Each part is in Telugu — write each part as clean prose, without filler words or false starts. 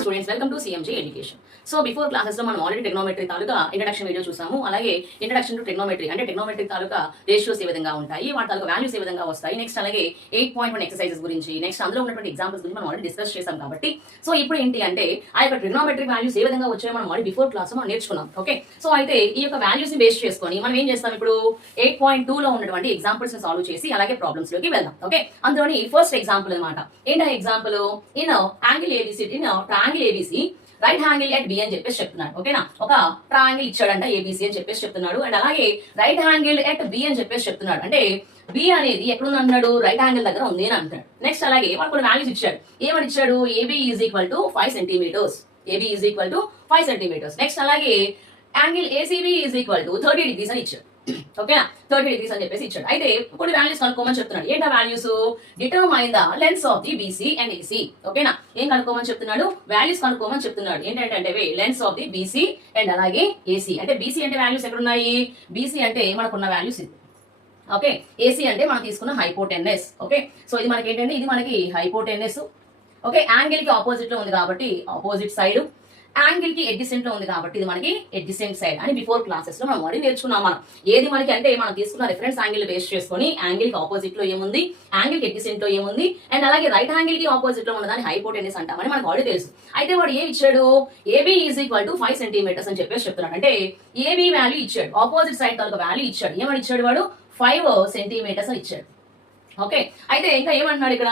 Students, welcome to CMG education. So before classes లో మనం ఆల్రెడీ టెక్నోమెట్రీ తాలూకా ఇంట్రడక్షన్ వీడియో చూసాము. అలాగే ఇంట్రడక్షన్ టు టెక్నోమెట్రీ అంటే టెక్నోమెట్రీ తాలూకా రేషియోస్ ఏ విధంగా ఉంటాయి, వాటి తాలూకా వాల్యూస్ ఏ విధంగా వస్తాయి, నెక్స్ట్ అలాగే 8.1 ఎక్సర్సైజెస్ గురించి, నెక్స్ట్ అందులో ఉన్నటువంటి ఎగ్జాంపుల్స్ గురించి మనం ఆల్రెడీ డిస్కస్ చేసాం. కాబట్టి సో ఇప్పుడు ఏంటి అంటే ఆ యొక్క ట్రిగ్నోమెట్రీ వాల్యూస్ ఏ విధంగా వచ్చాయో మనం ఆల్రెడీ బిఫోర్ క్లాస్ మనం నేర్చుకున్నాం. ఓకే, సో అయితే ఈ యొక్క వాల్యూస్ ని బేస్ చేసుకొని మనం ఏం చేస్తాం, ఇప్పుడు 8.2 లో ఉన్నటువంటి ఎగ్జాంపుల్స్ ని సాల్వ్ చేసి అలాగే ప్రాబ్లమ్స్ లోకి వెళ్దాం. ఓకే, అందులోని ఫస్ట్ ఎగ్జాంపుల్ అనమాట. ఏంటా example? In angle ABC, in triangle ABC right angle at B అని చెప్పేసి చెప్తున్నాడు. ఓకేనా, ఒక ట్రయాంగిల్ ఇచ్చాడంట ఏబిసి అని చెప్పేసి చెప్తున్నాడు. అండ్ అలాగే రైట్ హ్యాంగిల్ ఎట్ బి అని చెప్పేసి చెప్తున్నాడు. అంటే బి అనేది ఎక్కడుంది అంటున్నాడు, రైట్ హ్యాంగిల్ దగ్గర ఉంది అని అంటున్నాడు. నెక్స్ట్ అలాగే వాడు కొన్ని వాల్యూస్ ఇచ్చాడు. ఏమని ఇచ్చాడు, AB is equal to 5 centimetres, AB is equal to 5 centimetres. Next అలాగే angle ACB is equal to 30 degrees అని ఇచ్చాడు. ఓకేనా, 30 డిగ్రీస్ అని చెప్పేసి ఇచ్చాడు. అయితే కొన్ని వాల్యూస్ కనుక్కోమని చెప్తున్నాడు. ఏంటా values? Determine the lens of the BC and AC. ఓకేనా, ఏం కనుక్కోమని చెప్తున్నాడు? వాల్యూస్ కనుక్కోమని చెప్తున్నాడు. ఏంటంటే lens of the BC and అలాగే ఏసీ. అంటే బీసీ అంటే వాల్యూస్ ఎక్కడున్నాయి? బీసీ అంటే మనకున్న వాల్యూస్ ఇది. ఓకే, ఏసీ అంటే మనం తీసుకున్న హైపోటెన్నెస్. ఓకే, సో ఇది మనకి ఏంటంటే ఇది మనకి హైపోటెన్నెస్. ఓకే, యాంగిల్ కి ఆపోజిట్ లో ఉంది కాబట్టి ఆపోజిట్ సైడ్, యాంగిల్ కి ఎడ్జసెంట్ లో ఉంది కాబట్టి ఇది మనకి ఎడ్జసెంట్ సైడ్ అని బిఫోర్ క్లాసెస్ లో మనం ఆల్రెడీ నేర్చుకున్నాం. మనం ఏది మనకి అంటే మనం తీసుకున్న రిఫరెన్స్ యాంగిల్ బేస్ చేసుకొని యాంగిల్ కి ఆపోజిట్ లో ఏముంది, యాంగిల్ కి ఎడ్జసెంట్ లో ఏముంది, అండ్ అలాగే రైట్ యాంగిల్ కి ఆపోజిట్ లో ఉన్నదాన్ని హైపోటెనస్ అంటామని మనకు ఆల్రెడీ తెలుసు. అయితే వాడు ఏమి ఇచ్చాడు, AB is equal to 5 centimetres అని చెప్పేసి చెప్తున్నాడు. అంటే ఏబీ వాల్యూ ఇచ్చాడు, ఆపోజిట్ సైడ్ తాలూకా వాల్యూ ఇచ్చాడు. ఏమని ఇచ్చాడు వాడు? 5 సెంటీమీటర్స్ అని ఇచ్చాడు. ఓకే, అయితే ఇంకా ఏమంటున్నాడు ఇక్కడ,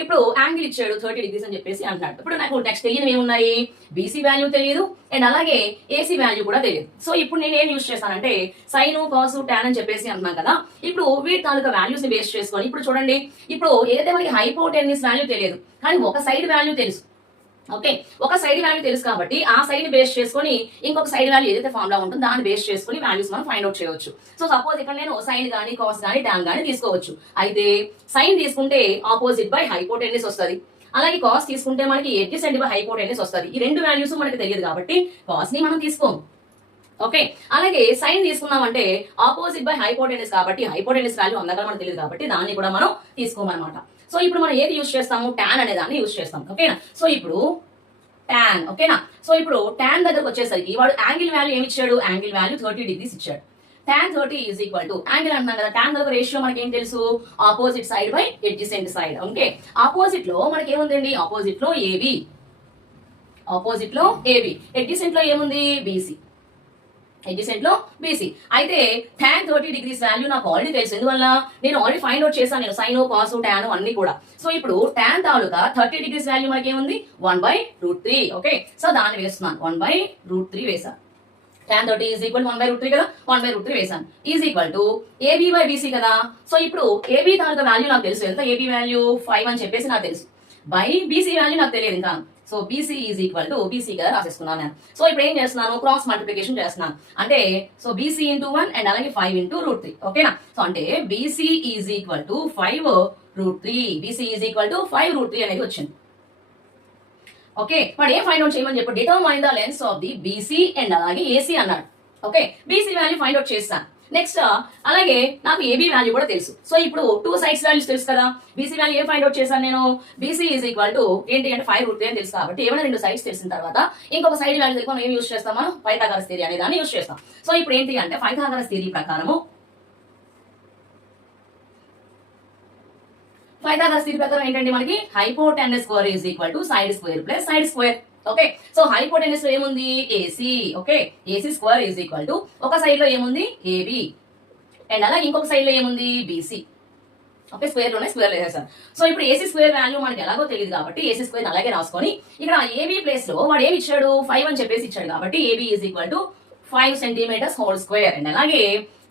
ఇప్పుడు యాంగిల్ ఇచ్చాడు 30 డిగ్రీస్ అని చెప్పేసి అంటున్నాడు. ఇప్పుడు నాకు నెక్స్ట్ తెలియని ఏమున్నాయి, బీసీ వాల్యూ తెలియదు అండ్ అలాగే ఏసీ వాల్యూ కూడా తెలియదు. సో ఇప్పుడు నేను ఏం యూజ్ చేస్తానంటే సైన్, కాస్, టాన్ అని చెప్పేసి అంటున్నాను కదా. ఇప్పుడు వీటి తాలూకా వాల్యూస్ ని బేస్ చేసుకొని ఇప్పుడు చూడండి, ఇప్పుడు ఏదైతే మనకి హైపోటెన్యూస్ వాల్యూ తెలియదు కానీ ఒక సైడ్ వాల్యూ తెలుసు. ఓకే, ఒక సైడ్ వాల్యూ తెలుసు కాబట్టి ఆ సైడ్ బేస్ చేసుకొని ఇంకొక సైడ్ వాల్యూ ఏదైతే ఫార్ములా ఉంటుందో దాన్ని బేస్ చేసుకొని వాల్యూస్ మనం ఫైండ్ అవుట్ చేయవచ్చు. సో సపోజ్ ఇక్కడ నేను సైన్ గానీ కాస్ గానీ టాన్ గానీ తీసుకోవచ్చు. అయితే సైన్ తీసుకుంటే ఆపోజిట్ బై హైపోటెన్యూస్ వస్తుంది, అలాగే కాస్ తీసుకుంటే మనకి ఎడ్జసెంట్ బై హైపోటెన్యూస్ వస్తుంది. ఈ రెండు వాల్యూస్ మనకి తెలియదు కాబట్టి కాస్ ని మనం తీసుకోము. ఓకే, అలాగే సైన్ తీసుకున్నామంటే ఆపోజిట్ బై హైపోటెన్యూస్ కాబట్టి హైపోటెన్యూస్ వాల్యూ అందగా మనకు తెలియదు కాబట్టి దాన్ని కూడా మనం తీసుకోమన్నమాట. సో ఇప్పుడు మనం ఏది యూజ్ చేస్తాము, టాన్ అనే దాన్ని యూజ్ చేస్తాం. ఓకేనా, సో ఇప్పుడు టాన్. ఓకేనా, సో ఇప్పుడు టాన్ దగ్గరకు వచ్చేసరికి వాడు యాంగిల్ వాల్యూ ఏమి ఇచ్చాడు, యాంగిల్ వాల్యూ 30 డిగ్రీస్ ఇచ్చాడు. tan 30 is equal to angle అంటున్నాం కదా, టాన్ దగ్గర రేషియో మనకి ఏం తెలుసు, opposite side by adjacent side. Okay, opposite లో మనకి ఏముందండి, ఆపోజిట్ లో ఏబి, ఆపోజిట్ లో ఏబి, ఎడ్జసెంట్ లో ఏముంది, బీసీ, ఎడ్జసెంట్ లో బీసీ. అయితే tan 30 డిగ్రీస్ వాల్యూ నాకు ఆల్రెడీ తెలుసు. ఎందువల్ల నేను ఆల్రెడీ ఫైండ్ అవుట్ చేశాను, నేను సైన్, కాస్, టాన్ అన్ని కూడా. సో ఇప్పుడు tan తాలూకా 30 డిగ్రీస్ వాల్యూ మనకి ఏముంది, 1/√3. ఓకే, సో దాన్ని వేస్తున్నాను, 1/√3 వేసాను. tan 30 ఈజ్ ఈక్వల్ 1/√3 కదా, 1/√3 వేసాను. Is equal to AB by BC కదా. సో ఇప్పుడు ఏబీ తాలూకా వాల్యూ నాకు తెలుసు, ఎంత ఏబీ వాల్యూ 5 అని చెప్పేసి నాకు తెలుసు, బై బీసీ వాల్యూ నాకు తెలియదు ఇంకా. So BC is equal to BC గా రాసేసుకున్నాను నేను. సో ఇప్పుడు ఏం చేస్తున్నాను, క్రాస్ మల్టిప్లికేషన్ చేస్తున్నాను. అంటే సో బీసీ ఇంటూ 1 అండ్ అలాగే 5 ఇంటూ √3. ఓకేనా, సో అంటే BC is equal to 5√3, BC is equal to 5√3 అనేది వచ్చింది. ఓకే, వాడు ఏం ఫైండ్ అవుట్ చేయమని చెప్పి, determine the lens of the BC and అలాగే ఏసీ అన్నాడు. Okay, BC value find out చేస్తాను. నెక్స్ట్ అలాగే నాకు ఏబీ వాల్యూ కూడా తెలుసు. సో ఇప్పుడు 2 సైడ్స్ వాల్యూస్ తెలుసు కదా. బీసీ వాల్యూ ఏం ఫైండ్ అవుట్ చేశాను నేను, బీసీ ఈజ్ ఈక్వల్ టు ఏంటి అంటే 5√3 అని తెలుసు కాబట్టి ఏమైనా 2 సైడ్స్ తెలిసిన తర్వాత ఇంకొక సైడ్ వాల్యూ తెలిసి మనం ఏం యూజ్ చేస్తాం, మనం పైథాగరస్ థియరీ అనే దాన్ని యూజ్ చేస్తాం. సో ఇప్పుడు ఏంటి అంటే పైథాగరస్ థియరీ ప్రకారం ఏంటంటే మనకి hypotenuse square is equal to side square plus side square. Okay, so hypotenuse లో ఏముంది, AC. Okay, AC square is equal to ఒక సైడ్ లో ఏముంది, ఏబి అండ్ అలా ఇంకొక సైడ్ లో ఏముంది, బీసీ. ఓకే, స్క్వేర్ లోనే స్క్వేర్ వేసేసాను. సో ఇప్పుడు ఏసీ స్క్వేర్ వాల్యూ మనకి ఎలాగో తెలియదు కాబట్టి ఏసీ స్క్వేర్ అలాగే రాసుకొని ఇక్కడ ఏబీ ప్లేస్ లో వాడు ఏమి ఇచ్చాడు, 5 అని చెప్పేసి ఇచ్చాడు కాబట్టి AB is equal to 5 centimetres whole square and అలాగే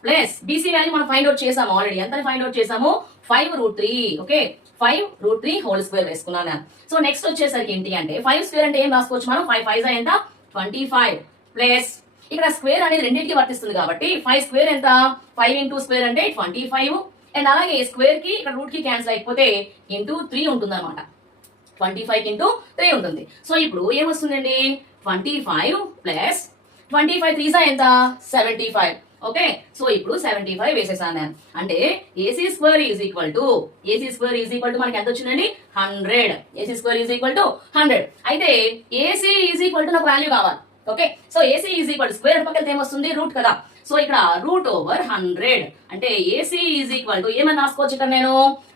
ప్లస్ బీసీ వాల్యూ మనం ఫైండ్ అవుట్ చేసాము ఆల్రెడీ. ఎంత ఫైండ్ అవుట్ చేసాము, 5√3. ఓకే, 5√3 హోల్ స్క్వేర్ వేసుకున్నాను. సో నెక్స్ట్ వచ్చేసరికి ఏంటి అంటే 5 స్క్వేర్ అంటే ఏం రాసుకోవచ్చు మనం, 5 5 ఎంత 25 ప్లస్ ఇక్కడ స్క్వేర్ అనేది రెండింటికి వర్తిస్తుంది కాబట్టి 5 స్క్వేర్ ఎంత, 5 ఇంటూ స్క్వేర్ అంటే 25 అండ్ అలాగే స్క్వేర్ కి ఇక్కడ రూట్ కి క్యాన్సిల్ అయిపోతే ఇంటూ 3 ఉంటుంది అనమాట, 25 ఇంటూ 3 ఉంటుంది. సో ఇప్పుడు ఏమొస్తుందండి, 25 ప్లస్ 25 3 ఎంత 75. ఓకే, సో ఇప్పుడు 75 వేసేసాను నేను. అంటే AC square is equal to మనకి ఎంత వచ్చిందండి 100. AC square is equal to 100. అయితే ఏసీ ఈజ్ ఈక్వల్ టు నాకు వాల్యూ కావాలి. Okay, so AC is equal square పక్కన ఏమొస్తుంది రూట్ కదా. సో ఇక్కడ √100 అంటే ఏసీ ఈజ్ ఈక్వల్ టు ఏమని రాసుకోవచ్చు ఇక్కడ నేను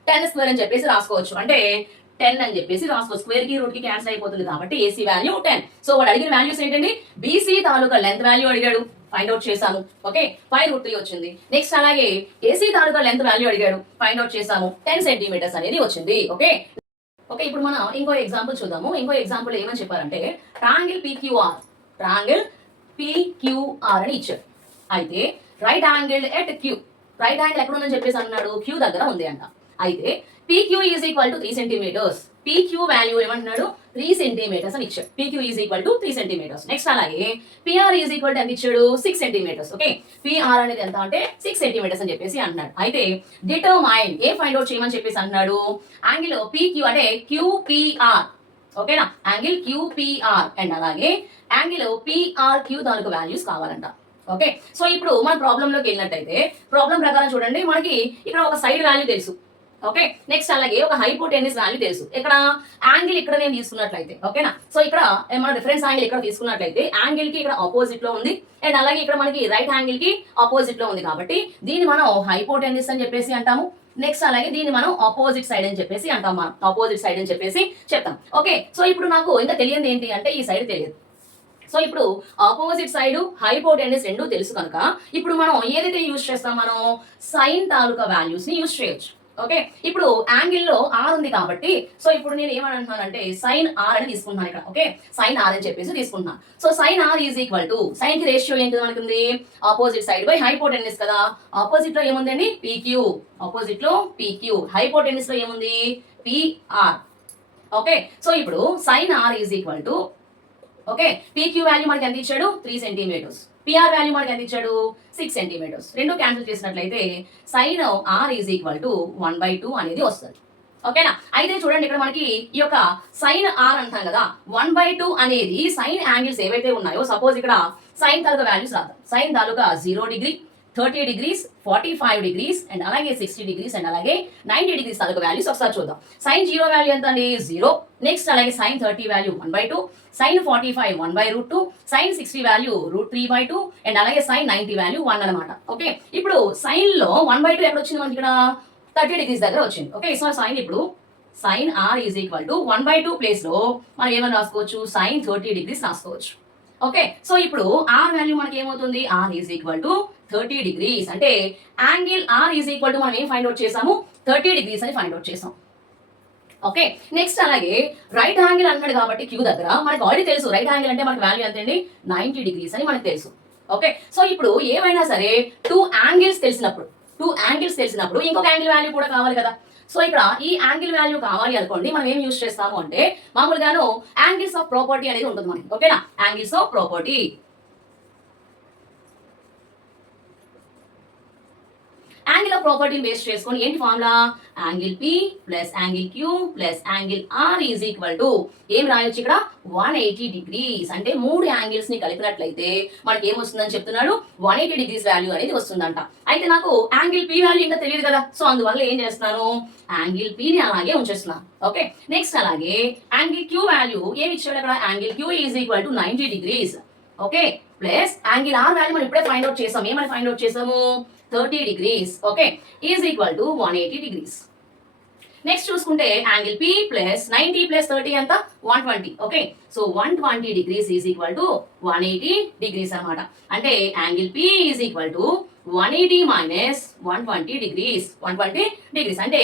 10 స్క్వేర్ అని చెప్పేసి రాసుకోవచ్చు. అంటే 10 అని చెప్పేసి రాసుకోవచ్చు. స్క్వేర్ కి రూట్ కి క్యాన్సిల్ అయిపోతుంది కాబట్టి ఏసీ వాల్యూ 10. సో వాడు అడిగిన వాల్యూస్ ఏంటండి బీసీ తాలూకా లెంత్ వాల్యూ అడిగాడు, ఫైండ్ అవుట్ చేసాము. ఓకే, 5√3 వచ్చింది. నెక్స్ట్ అలాగే ఏసీ తాలూకా లెంత్ వాల్యూ అడిగాడు, ఫైండ్ అవుట్ చేసాము. 10 సెంటీమీటర్స్ అనేది వచ్చింది. ఓకే, ఇప్పుడు మనం ఇంకో ఎగ్జాంపుల్ చూద్దాము. ఇంకో ఎగ్జాంపుల్ ఏమని చెప్పారంటే ట్రయాంగిల్ PQR అని ఇచ్చారు. అయితే right angle at Q, right angle ఎక్కడ ఉందని చెప్పేసి అన్నాడు క్యూ దగ్గర ఉంది అంట. అయితే PQ is equal to 3 centimetres. PQ value ఏమంటున్నాడు 3 సెంటీమీటర్స్ అని ఇచ్చాడు. PQ is equal to 3 centimetres. Next అలాగే PR ఈజ్ ఈక్వల్ టు ఎంత ఇచ్చాడు 6 సెంటీమీటర్స్. ఓకే, PR అనేది ఎంత అంటే 6 సెంటీమీటర్స్ అని చెప్పేసి అంటున్నాడు. అయితే డిటర్మైన్ ఏ ఫైండ్ అవుట్ చేయమని చెప్పేసి అన్నాడు యాంగిల్ PQ అంటే QPR. ఓకేనా, యాంగిల్ QPR అండ్ అలాగే యాంగిల్ PRQ దానికి వాల్యూస్ కావాలంట. ఓకే, సో ఇప్పుడు మన ప్రాబ్లం లోకి వెళ్ళినట్టయితే ప్రాబ్లం ప్రకారం చూడండి, మనకి ఇక్కడ ఒక సైడ్ వాల్యూ తెలుసు. ఓకే, నెక్స్ట్ అలాగే ఒక హైపోటెన్యూస్ వాల్యూ తెలుసు. ఇక్కడ యాంగిల్ ఇక్కడ నేను తీసుకున్నట్లయితే ఓకేనా, సో ఇక్కడ మన రిఫరెన్స్ యాంగిల్ ఇక్కడ తీసుకున్నట్లయితే యాంగిల్ కి ఇక్కడ ఆపోజిట్ లో ఉంది అండ్ అలాగే ఇక్కడ మనకి రైట్ యాంగిల్ కి ఆపోజిట్ లో ఉంది కాబట్టి దీన్ని మనం హైపోటెన్యూస్ అని చెప్పేసి అంటాము. నెక్స్ట్ అలాగే దీన్ని మనం ఆపోజిట్ సైడ్ అని చెప్పేసి అంటాం. మనం ఆపోజిట్ సైడ్ అని చెప్పేసి చెప్తాం. ఓకే, సో ఇప్పుడు నాకు ఇంకా తెలియదు ఏంటి అంటే ఈ సైడ్ తెలియదు. సో ఇప్పుడు ఆపోజిట్ సైడ్ హైపోటెన్యూస్ రెండు తెలుసు కనుక ఇప్పుడు మనం ఏదైతే యూజ్ చేస్తాం మనం సైన్ తాలూకా వాల్యూస్ ని యూజ్ చేయొచ్చు. ఓకే, ఇప్పుడు యాంగిల్లో ఆర్ ఉంది కాబట్టి సో ఇప్పుడు నేను ఏమంటున్నానంటే సైన్ ఆర్ అని తీసుకుంటున్నాను ఇక్కడ. ఓకే, సైన్ ఆర్ అని చెప్పేసి తీసుకుంటున్నాను. So sine R is equal to sine కి రేషియో ఏంటి మనకుంది ఆపోజిట్ సైడ్ బై హైపోటెన్యూస్ కదా. ఆపోజిట్ లో ఏముందండి PQ, ఆపోజిట్ లో PQ, హైపోటెన్యూస్ లో ఏముంది PR. ఓకే, సో ఇప్పుడు sine R is equal to okay PQ value మనకి ఎంత ఇచ్చాడు 3 సెంటీమీటర్స్, PR వాల్యూ మనకి ఎంత ఇచ్చాడు 6 సెంటీమీటర్స్. రెండు క్యాన్సిల్ చేసినట్లయితే sine R is equal to 1/2 అనేది వస్తుంది. ఓకేనా, అయితే చూడండి ఇక్కడ మనకి ఈ యొక్క సైన్ ఆర్ అంటాం కదా 1/2 అనేది సైన్ యాంగిల్స్ ఏవైతే ఉన్నాయో సపోజ్ ఇక్కడ సైన్ తాలూకా వాల్యూస్ రాద్దాం. సైన్ తాలూకా 0 డిగ్రీ 30 degrees 45 degrees అండ్ అలాగే 60 degrees అండ్ అలాగే 90 degrees తాలూకా వాల్యూస్ ఒకసారి చూద్దాం. సైన్ 0 వాల్యూ ఎంత అండి 0. నెక్స్ట్ అలాగే sine 30 value 1/2, sine 45 1/√2, sine 60 value √3/2 and అలాగే సైన్ 90 వాల్యూ 1 అనమాట. ఓకే, ఇప్పుడు సైన్ లో 1/2 ఎక్కడ వచ్చింది మనకి ఇక్కడ 30 degrees దగ్గర వచ్చింది. ఓకే, సో సైన్ ఇప్పుడు sine R is equal to 1/2 place లో మనం ఏమని రాసుకోవచ్చు సైన్ 30 degrees రాసుకోవచ్చు. ఓకే, సో ఇప్పుడు ఆర్ వాల్యూ మనకి ఏమవుతుంది R is equal to 30 degrees. అంటే angle R is equal to మనం ఏం ఫైండ్ అవుట్ చేసాము 30 degrees అని ఫైండ్ అవుట్ చేసాం. ఓకే, నెక్స్ట్ అలాగే రైట్ యాంగిల్ అన్నాడు కాబట్టి క్యూ దగ్గర మనకి ఆల్రెడీ తెలుసు రైట్ యాంగిల్ అంటే మనకి వాల్యూ ఎంత అండి 90 degrees అని మనకు తెలుసు. ఓకే, సో ఇప్పుడు ఏమైనా సరే టూ యాంగిల్స్ తెలిసినప్పుడు ఇంకొక యాంగిల్ వాల్యూ కూడా కావాలి కదా. సో ఇక్కడ ఈ యాంగిల్ వాల్యూ కావాలి అనుకోండి మనం ఏం యూజ్ చేస్తాము అంటే మామూలుగాను యాంగిల్స్ ఆఫ్ ప్రాపర్టీ అనేది ఉంటుంది మనకి. ఓకేనా, angles of property angle of ప్రాపర్టీని బేస్ చేసుకొని ఏంటి formula angle P plus angle Q plus angle R is equal to ఏం రాయొచ్చు ఇక్కడ 180 degrees. అంటే మూడు యాంగిల్స్ ని కలిపినట్లయితే మనకి ఏమొస్తుందని చెప్తున్నాడు 180 degrees వాల్యూ అనేది వస్తుందంట. అయితే నాకు యాంగిల్ P వాల్యూ ఇంకా తెలియదు కదా, సో అందువల్ల ఏం చేస్తున్నాను యాంగిల్ P ని అలాగే ఉంచేస్తున్నాను. ఓకే, నెక్స్ట్ అలాగే యాంగిల్ Q వాల్యూ ఏమి ఇచ్చాడు అక్కడ angle Q is equal to 90 degrees. Okay, plus angle R value మనం ఇప్పుడే ఫైండ్ అవుట్ చేసాం. ఏమని ఫైండ్ అవుట్ చేసాము 30 degrees. Okay, is equal to 180 degrees. Next చూసుకుంటే యాంగిల్ P ప్లస్ 90 ప్లస్ 30 ఎంత 120. Okay, so 120 degrees is equal to 180 degrees అనమాట. అంటే angle P is equal to 180 minus 120 degrees. 120 degrees అంటే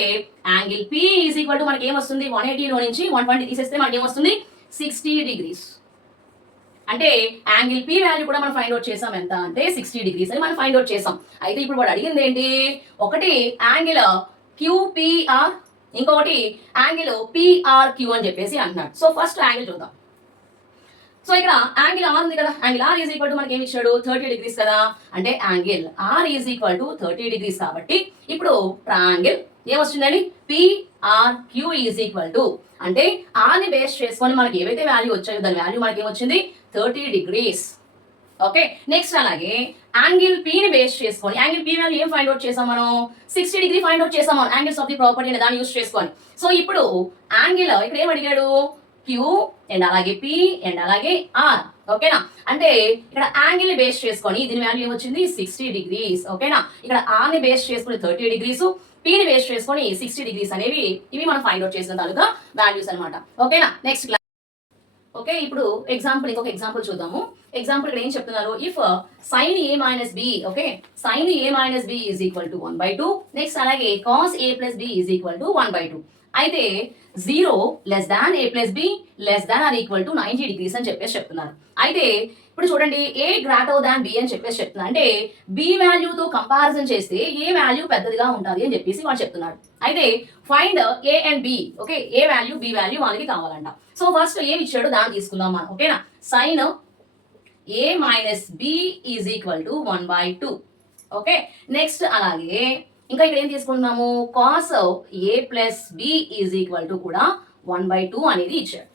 angle P is equal to మనకి ఏమొస్తుంది 180 లో నుంచి 120 తీసేస్తే మనకి ఏమొస్తుంది 60 degrees. అంటే యాంగిల్ P వాల్యూ కూడా మనం ఫైండ్ అవుట్ చేసాం ఎంత అంటే 60 degrees అని మనం ఫైండ్ అవుట్ చేసాం. అయితే ఇప్పుడు వాడు అడిగింది ఏంటి ఒకటి యాంగిల్ QPR ఇంకొకటి యాంగిల్ PRQ అని చెప్పేసి అంటున్నాడు. సో ఫస్ట్ యాంగిల్ చూద్దాం. సో ఇక్కడ యాంగిల్ R ఉంది కదా, angle R is equal to మనకి ఏమి ఇచ్చాడు 30 degrees కదా. అంటే angle R is equal to 30 degrees కాబట్టి ఇప్పుడు ట్రయాంగిల్ ఏమొస్తుందండి PRQ ఈజ్ ఈక్వల్ టు అంటే R ని బేస్ చేసుకొని మనకి ఏవైతే వాల్యూ వచ్చాయో దాని వాల్యూ మనకి ఏమొచ్చింది 30 degrees. ఓకే, నెక్స్ట్ అలాగే యాంగిల్ P ని బేస్ చేసుకొని యాంగిల్ P వాల్యూ ఏం ఫైండ్ అవుట్ చేసాం మనం 60 డిగ్రీ ఫైండ్ అవుట్ చేసాం మనం యాంగిల్స్ ఆఫ్ ది ప్రాపర్టీ అనే దాన్ని యూస్ చేసుకొని. సో ఇప్పుడు యాంగిల్ ఇక్కడ ఏం అడిగాడు Q అండ్ అలాగే P అండ్ అలాగే R. ఓకేనా, అంటే ఇక్కడ యాంగిల్ ని బేస్ చేసుకొని దీని వాల్యూ ఏమొచ్చింది 60 డిగ్రీస్. ఓకేనా, ఇక్కడ R ని బేస్ చేసుకొని 30 డిగ్రీస్, P ని బేస్ చేసుకొని 60 డిగ్రీస్ అనేవి ఇవి మనం ఫైండ్ అవుట్ చేసిన తాలూకా వాల్యూస్ అన్నమాట. ఓకేనా, నెక్స్ట్ క్లాస్. ఓకే, ఇప్పుడు ఇంకొక ఎగ్జాంపుల్ చూద్దాము. ఎగ్జాంపుల్ ఇక్కడ ఏం చెప్తున్నారు, if sin a minus B, okay, sin a minus B is equal to 1/2. Next అలాగే cos a plus B is equal to 1/2. అయితే 0 less than a plus B less than or equal to 90 degrees అని చెప్పేసి చెప్తున్నారు. అయితే ఇప్పుడు చూడండి a గ్రేటర్ దాన్ b అని చెప్పేసి చెప్తున్నారు. అంటే b వాల్యూతో కంపారిజన్ చేస్తే ఏ వాల్యూ పెద్దదిగా ఉంటుంది అని చెప్పేసి వాడు చెప్తున్నాడు. అయితే find a and b. Okay, a value b value మనకి కావాలంట. సో ఫస్ట్ ఏమి ఇచ్చాడు దాన్ని తీసుకుందాం మనం. ఓకేనా, sine a minus B is equal to 1/2. Okay, next అలాగే ఇంకా ఇక్కడ ఏం తీసుకుంటున్నాము cos a plus B is equal to కూడా 1/2 అనేది ఇచ్చాడు.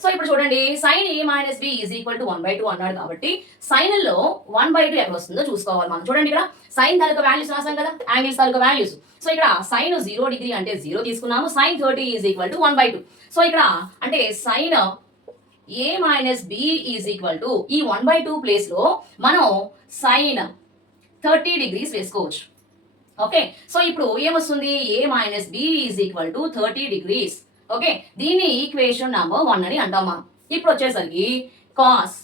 సో ఇప్పుడు చూడండి sine a minus B is equal to 1/2 అన్నాడు కాబట్టి సైన్ లో 1/2 ఎక్కడ వస్తుందో చూసుకోవాలి మనం. చూడండి ఇక్కడ సైన్ తాలూకా వాల్యూస్ రాసాం కదా, యాంగిల్స్ తాలూకా వాల్యూస్. సో ఇక్కడ సైన్ 0 డిగ్రీ అంటే 0 తీసుకున్నాము, sine 30 is equal to 1/2. So ఇక్కడ అంటే sine a minus B is equal to ఈ 1/2 ప్లేస్ లో మనం సైన్ 30 డిగ్రీస్ వేసుకోవచ్చు. ఓకే, సో ఇప్పుడు ఏమొస్తుంది a minus B is equal to 30 degrees. Okay, దీన్ని ఈక్వేషన్ నెంబర్ 1 అని అంటాం మనం. ఇప్పుడు వచ్చేసరికి cos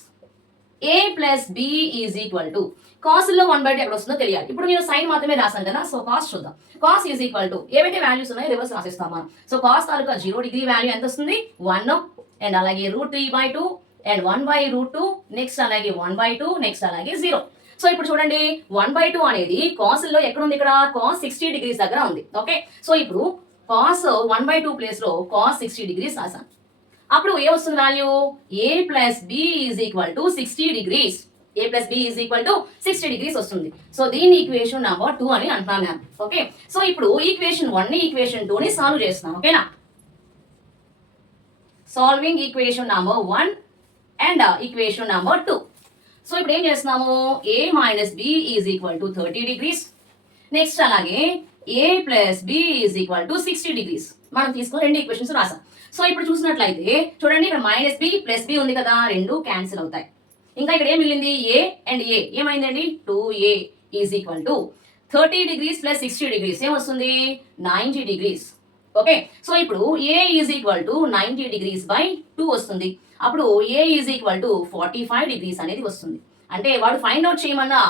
a plus B is equal to cos లో 1/2 ఎక్కడ వస్తుందో తెలియాలి. ఇప్పుడు నేను సైన్ మాత్రమే రాసాను కదా, సో కాస్ చూద్దాం. కాస్ ఈజ్ ఈక్వల్ టు ఏవైతే వాల్యూస్ ఉన్నాయో రివర్స్ రాసిస్తాం మనం. సో కాస్ తాలూకా 0 డిగ్రీ వాల్యూ ఎంత వస్తుంది 1 అండ్ అలాగే √3/2 అండ్ 1/√2, నెక్స్ట్ అలాగే 1/2, నెక్స్ట్ అలాగే 0. సో ఇప్పుడు చూడండి 1/2 అనేది కాస్ లో ఎక్కడ ఉంది, ఇక్కడ కాస్ 60 డిగ్రీస్ దగ్గర ఉంది. ఓకే, సో ఇప్పుడు కాస్ 1/2 ప్లేస్ లో కాస్ 60 డిగ్రీస్ రాసాను. అప్పుడు ఏ వస్తుంది value a plus B is equal to 60 degrees. a plus B is equal to 60 degrees వస్తుంది. సో దీన్ని ఈక్వేషన్ నెంబర్ 2 అని అంటున్నాను నేను. ఓకే, సో ఇప్పుడు ఈక్వేషన్ 1 ని ఈక్వేషన్ 2 ని సాల్వ్ చేస్తున్నాం. ఓకేనా, solving equation number 1 and equation number 2. So ఇప్పుడు ఏం చేస్తున్నాము a minus B is equal to 30 degrees, next అలాగే a plus B is equal to 60 degrees. మనం తీసుకుని రెండు ఈక్వేషన్స్ రాసాం. సో ఇప్పుడు చూసినట్లయితే చూడండి ఇక్కడ మైనస్ బి ప్లస్ బి ఉంది కదా, రెండు క్యాన్సిల్ అవుతాయి. ఇంకా ఇక్కడ ఏం మిగిలింది a అండ్ a ఏమైందండి 2a is equal to 30 degrees plus 60 degrees ఏమొస్తుంది 90 డిగ్రీస్. ఓకే, సో ఇప్పుడు a is equal to 90 degrees by 2 వస్తుంది. అప్పుడు a is equal to 45 degrees అనేది వస్తుంది. అంటే వాడు ఫైండ్ అవుట్ చేయమన్నా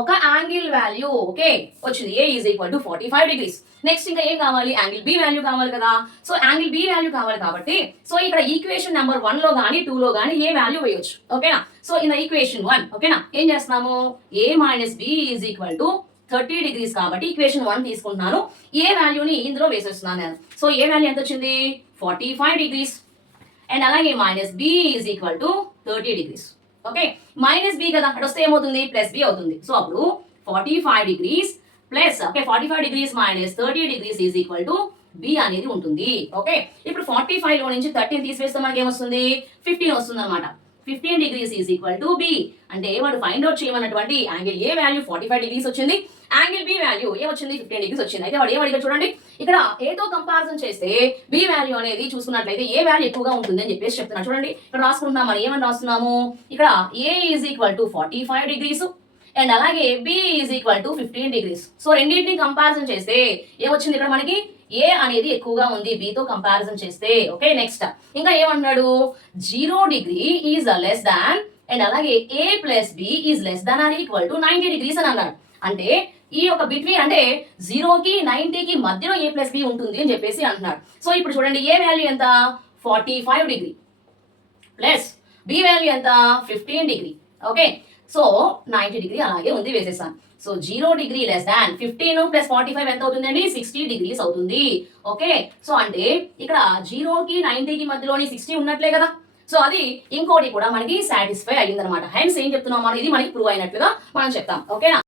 ఒక యాంగిల్ వాల్యూ ఓకే వచ్చింది, a is equal to 45 degrees. Next ఇంకా ఏం కావాలి యాంగిల్ b వాల్యూ కావాలి కదా. సో యాంగిల్ b వాల్యూ కావాలి కాబట్టి సో ఇక్కడ ఈక్వేషన్ నెంబర్ 1 లో గానీ 2 లో గానీ ఏ వాల్యూ వేయొచ్చు. ఓకేనా, సో ఇన్ ఈక్వేషన్ 1 ఓకేనా ఏం చేస్తున్నాము a minus B is equal to 30 degrees కాబట్టి ఈక్వేషన్ 1 తీసుకుంటున్నాను, ఏ వాల్యూని ఇందులో వేసేస్తున్నాను నేను. సో ఏ వాల్యూ ఎంత వచ్చింది 45 డిగ్రీస్ అండ్ అలాగే minus B is equal to 30 degrees. Okay, minus B కదా అక్కడ వస్తే ఏమవుతుంది ప్లస్ బి అవుతుంది. సో అప్పుడు 45 degrees plus okay 45 degrees minus 30 degrees is equal to B అనేది ఉంటుంది. ఓకే, ఇప్పుడు 45 లో నుంచి 13 తీసివేస్తే మనకి ఏమొస్తుంది 15 వస్తుంది అనమాట. 15 degrees is equal to B. అంటే వాడు ఫైండ్ అవుట్ చేయమన్నటువంటి యాంగిల్ ఏ వాల్యూ 45 డిగ్రీస్ వచ్చింది, యాంగిల్ బి వాల్యూ ఏమొచ్చింది 15 డిగ్రీస్ వచ్చింది. అయితే వాడు ఏమడిగాడు చూడండి, ఇక్కడ ఏతో కంపారిజన్ చేస్తే బి వాల్యూ అనేది చూసుకున్నట్లయితే ఏ వాల్యూ ఎక్కువగా ఉంటుంది అని చెప్పేసి చెప్తున్నాను. చూడండి ఇక్కడ రాసుకుంటున్నాం మనం ఏమని రాస్తున్నాము, ఇక్కడ A is equal to 45 degrees and అలాగే B is equal to 15 degrees. So రెండింటిని కంపారిజన్ చేస్తే ఏమొచ్చింది ఇక్కడ మనకి ఏ అనేది ఎక్కువగా ఉంది b తో కంపారిజన్ చేస్తే. ఓకే, నెక్స్ట్ ఇంకా ఏమన్నాడు 0 degree is less than and అలాగే a plus B is less than or equal to 90 degrees అని అన్నాడు. అంటే ఈ యొక్క బిట్వీన్ అంటే 0కి 90కి మధ్యలో a ప్లస్ బి ఉంటుంది అని చెప్పేసి అంటున్నాడు. సో ఇప్పుడు చూడండి ఏ వాల్యూ ఎంత 45 డిగ్రీ ప్లస్ బి వాల్యూ ఎంత 15 డిగ్రీ. ఓకే, సో 90 డిగ్రీ అలాగే ఉంది వేసేసాను. So 0 degree less than 15 plus 45 ఎంత అవుతుందండి 60 డిగ్రీస్ అవుతుంది. ఓకే, సో అంటే ఇక్కడ 0కి 90కి మధ్యలోని 60 ఉన్నట్లే కదా. సో అది ఇంకోటి కూడా మనకి సాటిస్ఫై అయ్యిందనమాట. హెన్స్ ఏం చెప్తున్నాం మనం ఇది మనకి ప్రూవ్ అయినట్లుగా మనం చెప్తాం. ఓకేనా,